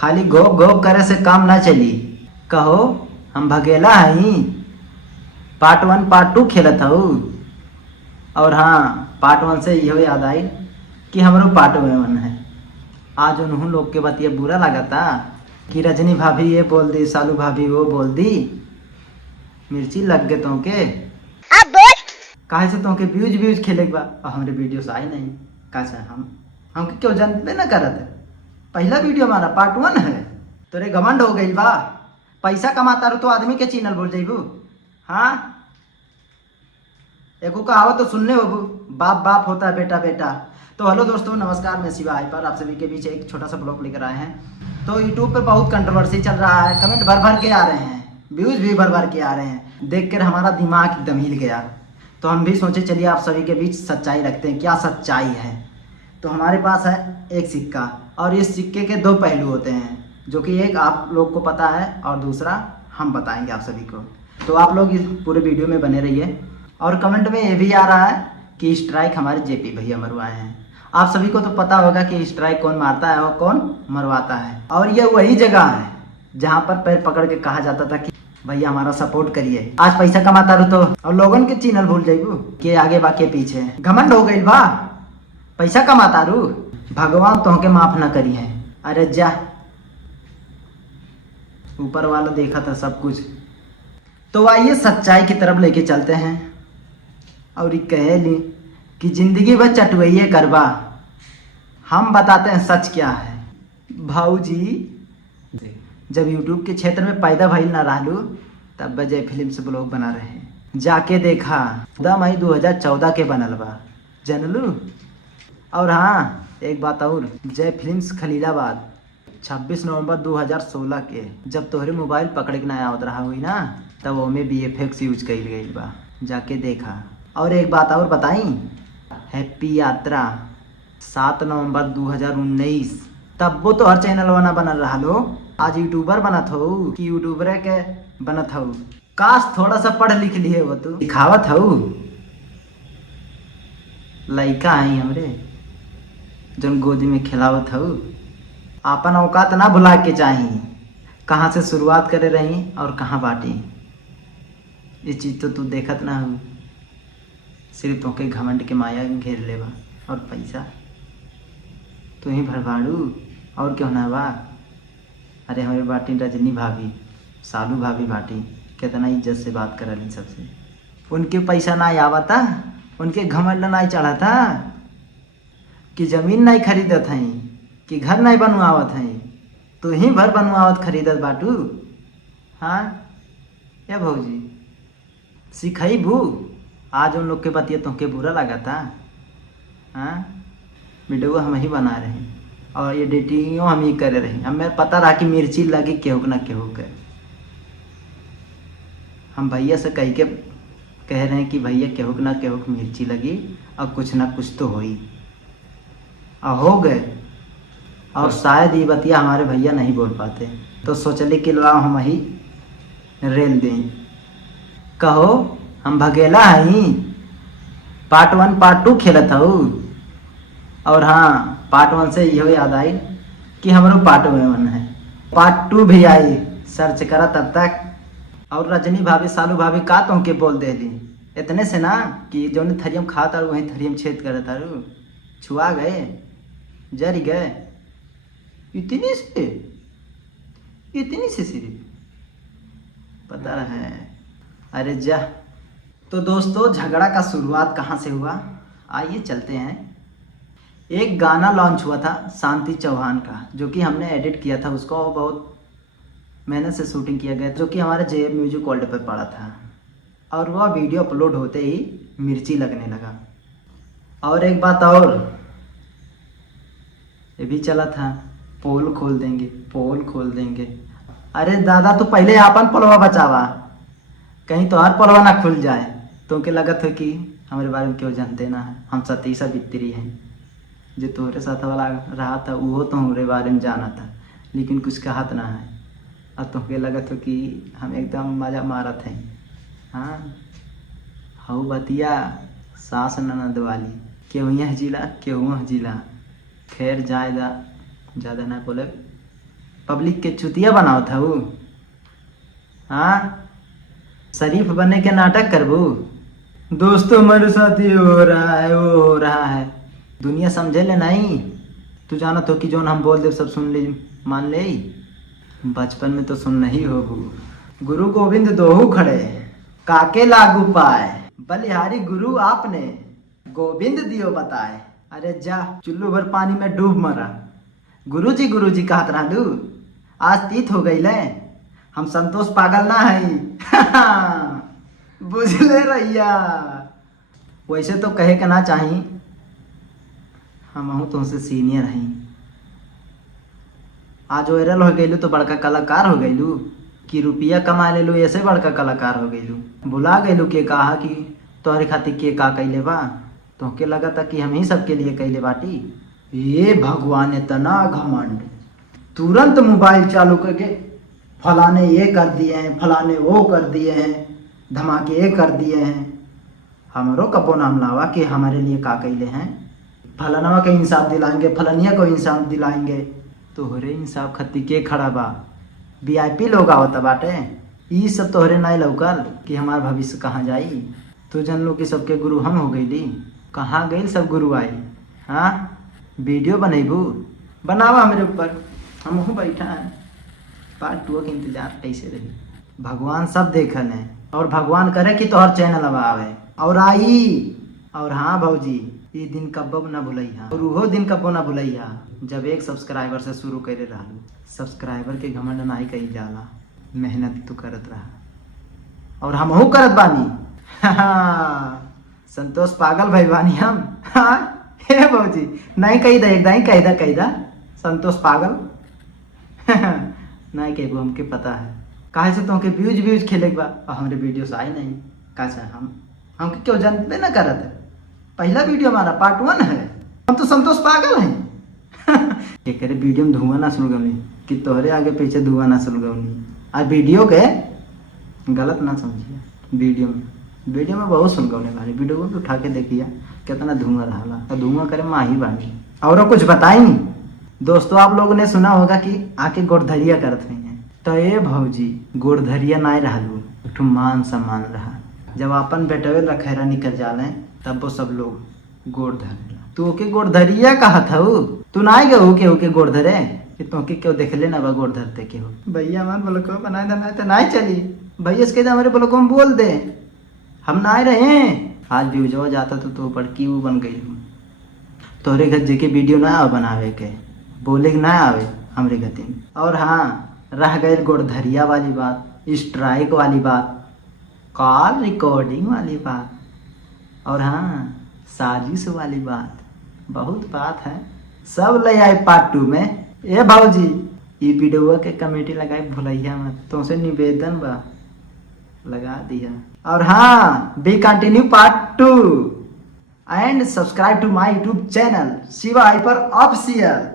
खाली घोप घोप करे से काम ना चली। कहो हम भगेला हई, पार्ट 1 पार्ट 2 खेलत हूँ। और हाँ, पार्ट 1 से यही याद आई कि हमारो पार्ट 1 है। आज उन्होंने लोग के बात ये बुरा लगा था कि रजनी भाभी ये बोल दी, सालू भाभी वो बोल दी, मिर्ची लग गए तो के अब बोल काहे से तो के व्यूज खेले के बाद और हमारे वीडियोस आए नहीं। कैसे हम क्यों जानते ना करत है। पहला वीडियो हमारा पार्ट 1 है। तोरे घमंड हो गई बा, पैसा कमाता रहो तो आदमी के चैनल बोल जाइबू। हाँ, एको कहावत तो सुनने हो, बाप बाप होता है बेटा बेटा। तो हेलो दोस्तों, नमस्कार, मैं शिवा हाइपर आप सभी के बीच एक छोटा सा ब्लॉग लेकर आए हैं। तो यूट्यूब पे बहुत कंट्रोवर्सी चल रहा है, कमेंट भर भर के आ रहे हैं, व्यूज भी भर भर के आ रहे हैं। देख कर हमारा दिमाग एकदम हिल गया। तो हम भी सोचे चलिए आप सभी के बीच सच्चाई रखते हैं। क्या सच्चाई है? तो हमारे पास है एक सिक्का, और इस सिक्के के दो पहलू होते हैं, जो कि एक आप लोग को पता है और दूसरा हम बताएंगे आप सभी को। तो आप लोग इस पूरे वीडियो में बने रहिए। और कमेंट में ये भी आ रहा है कि स्ट्राइक हमारे जेपी भैया मरवाए हैं। आप सभी को तो पता होगा कि स्ट्राइक कौन मारता है और कौन मरवाता है। और ये वही जगह है जहाँ पर पैर पकड़ के कहा जाता था कि भैया हमारा सपोर्ट करिए। आज पैसा कमाता रू तो और लोगन के चैनल भूल जाइबू के आगे बा के पीछे। घमंड हो गई बा, पैसा कमाता रू, भगवान तुमके माफ ना करी है। अरे जा, ऊपर वाला देखा था सब कुछ। तो आइए सच्चाई की तरफ लेके चलते हैं और कहे ली कि जिंदगी भर चटवइये करबा। हम बताते हैं सच क्या है। भाऊजी जब यूट्यूब के क्षेत्र में पैदा भइल ना रहलू, तब बजे फिल्म से ब्लॉग बना रहे। जाके देखा 14 मई 2014 के बनल बा, जानलू। और हाँ, एक बात और, जय फिल्म्स खलीलाबाद 26 नवंबर 2016 के, जब तोहरे मोबाइल पकड़ के ना आवत रहा हुई ना, तब वो में VFX यूज कइल गइल बा, जाके देखा। और एक बात और बताई, हैप्पी यात्रा 7 नवंबर 2019, तब वो तो हर चैनल बना बनल रहा लो। आज यूट्यूबर बनत हो कि यूट्यूबर के बनत हो। काश थोड़ा सा पढ़ लिख लिए हो, तू दिखावत हो। लइका आई हमरे जन गोदी में खिलावत हो। आपन औकात ना भुला के चाहिए, कहाँ से शुरुआत करे रही और कहाँ बाटी। ये चीज़ तो तू देखत ना हो, सिर्फ तोके घमंड के माया घेर लेवा और पैसा तू ही भरभाड़ू और क्यों ना बा। अरे हमारे बाटी रजनी भाभी, सालू भाभी बाटी कितना इज्जत से बात कर रही सबसे। उनके पैसा ना आवता, उनके घमंड ना चढ़ा था कि जमीन नहीं खरीदत हैं, कि घर नहीं बनवावत हैं, तो ही भर बनवावत खरीदत बाटू। हाँ क्या भौजी सिखाई भू? आज उन लोग के बतिया तुमके बुरा लगा था। हाँ, वीडियो हम ही बना रहे हैं और एडिटिंगों हम ही करे रहे। हमें पता रहा कि मिर्ची लगी केहू ना केहू के। हम भैया से कह के कह रहे हैं कि भैया केहू ना केहू की मिर्ची लगी और कुछ ना कुछ तो हुई और हो गए। और शायद ये बतिया हमारे भैया नहीं बोल पाते, तो सोचले कि लाओ हम ही रेल दें। कहो हम भगेला हई, पार्ट 1 पार्ट 2 खेलत हूँ। और हाँ, पार्ट 1 से यही याद आई कि हमारो पार्ट 1 है। पार्ट 2 भी आई, सर्च करा तब तक। और रजनी भाभी सालू भाभी का तुमके बोल दे दी इतने से ना कि जो थरियम खाता वहीं थरियम छेद कर तारू, छुआ गए, जर गए। इतनी से सिर्फ पता है। अरे जा। तो दोस्तों, झगड़ा का शुरुआत कहाँ से हुआ, आइए चलते हैं। एक गाना लॉन्च हुआ था शांति चौहान का, जो कि हमने एडिट किया था उसको, बहुत मेहनत से शूटिंग किया गया, जो कि हमारे JM म्यूजिक वर्ल्ड पर पड़ा था। और वह वीडियो अपलोड होते ही मिर्ची लगने लगा। और एक बात और ये भी चला था, पोल खोल देंगे, पोल खोल देंगे। अरे दादा, तो पहले आपन पोलवा बचावा, कहीं तो हर पोलवा ना खुल जाए। तो के लगत है कि हमारे बारे में क्यों जानते ना है। हम सतीसा बित्तरी हैं, जो तोहरे साथ वाला रहा था वो तो हमारे बारे में जाना था, लेकिन कुछ कहत ना है। और तुमके लगत हो कि हम एकदम मजा मारत हैं। हाँ, हऊ बतिया सास ननद वाली, केहू जिला केहू जिला। खैर ज़्यादा ना बोले, पब्लिक के चुतिया बनाओ था वो। हाँ, शरीफ बनने के नाटक करबू। दोस्तों हमारे साथ ये हो रहा है, वो हो रहा है, दुनिया समझे ले नहीं। तू जाना तो कि जो हम बोल दे सब सुन ले, मान ले। बचपन में तो सुन नहीं हो। गुरु गोविंद दोहू खड़े, काके लागू पाए, बलिहारी गुरु आपने, गोविंद दियो बताए। अरे जा चुल्लू भर पानी में डूब मरा। गुरु जी कहत रहलू, आज तीत हो गई ले। हम संतोष पागल ना है। बुझले रैया। वैसे तो कहे के ना चाही, हम हूँ तुमसे सीनियर हैं। आज वायरल हो गईलू तो बड़का कलाकार हो गईलू, कि रुपया कमा ले लो ऐसे बड़का कलाकार हो गईलू। भुला गईलू के कहा कि तोहरे खातिर के का कैले बा, तोहके लगा था कि हम ही सबके लिए कैले बाटी। ये भगवान इतना घमंड, तुरंत मोबाइल चालू करके फलाने ये कर दिए हैं, फलाने वो कर दिए हैं, धमाके ये कर दिए हैं। हमरो कपो नाम लावा कि हमारे लिए का कैले हैं, फलानवा के इंसाफ दिलाएंगे, फलानिया को इंसाफ दिलाएंगे। तोहरे इंसाफ खत्ती के खड़ा बा, VIP लोग आवत बाटे। ई सब तोहरे नहीं लौकल कि हमार भविष्य कहाँ जाई। तो जन लो कि सबके गुरु हम हो गईली, कहाँ गई सब गुरु आई। हाँ, वीडियो बनेबू, बनावा मेरे ऊपर, हम हूँ बैठा है। पार्ट 2 के इंतजार कैसे रही। भगवान सब देखल है, और भगवान करे कि तोहर चैनल अब आवे और आई। और हाँ भौजी, ये दिन कब्बो ना भुलैया, और वो दिन कब्बो ना भुलैया जब 1 सब्सक्राइबर से शुरू करे रहलू। सब्सक्राइबर के घमंड नहीं कही जाला, मेहनत तो करत रहा और हम हूँ करत बानी। संतोष पागल भाई बानी हम। हे भौजी नहीं कही दा, एकदम कही दा संतोष पागल। नहीं कहबो, हमके पता है काहे से तुमके व्यूज खेले बा, और हमारे वीडियोस आए नहीं। कैसा हमके क्यों जानते ना करत है। पहला वीडियो हमारा पार्ट 1 है, हम तो संतोष पागल हैं। एक वीडियो में धुआं ना सुलगौनी, कि तोहरे आगे पीछे धुआं ना सुलगौनी। और वीडियो के गलत ना समझिए, वीडियो में बहुत सुलगौने वाली। वीडियो को उठा के देखिए कितना धुआं रहा, तो धुआं करे माही बानी। और कुछ बताई दोस्तों, आप लोगों ने सुना होगा कि आके गोड़धरिया करत हुई हैं। तो ये भौजी गोड़धरिया नहीं रहलू, एक मान सम्मान रहा। जब अपन बेटवे रखेरा निकल जाले तब वो सब लोग गोड़ धरे। तू ओके गोड़धरिया कहा था, तू ना गए के ओके गोड़ धरे कि तुमके क्यों देख लेना बा गोड़ धरते के हो। भैया हमारे ब्लॉको बना देना तो नहीं चली, भैया इसके हमारे ब्लॉको में बोल दे, हम ना रहे। आज व्यूजवा जाता तो पड़की वो बन गई। तोहरे घर जेके वीडियो ना आवे बनावे के, बोले ना आवे हमरे गति। और हाँ, रह गए गोड़धरिया वाली बात, स्ट्राइक वाली बात, कॉल रिकॉर्डिंग वाली बात, और हाँ साजिश वाली बात। बहुत बात है, सब ले आए पार्ट 2 में। ए भाऊजी, ये वीडियो के कमेटी लगाए भुलैया मत, तुमसे निवेदन बा, लगा दिया। और हाँ, B continue part 2 and subscribe to my YouTube channel Shiva hyper official.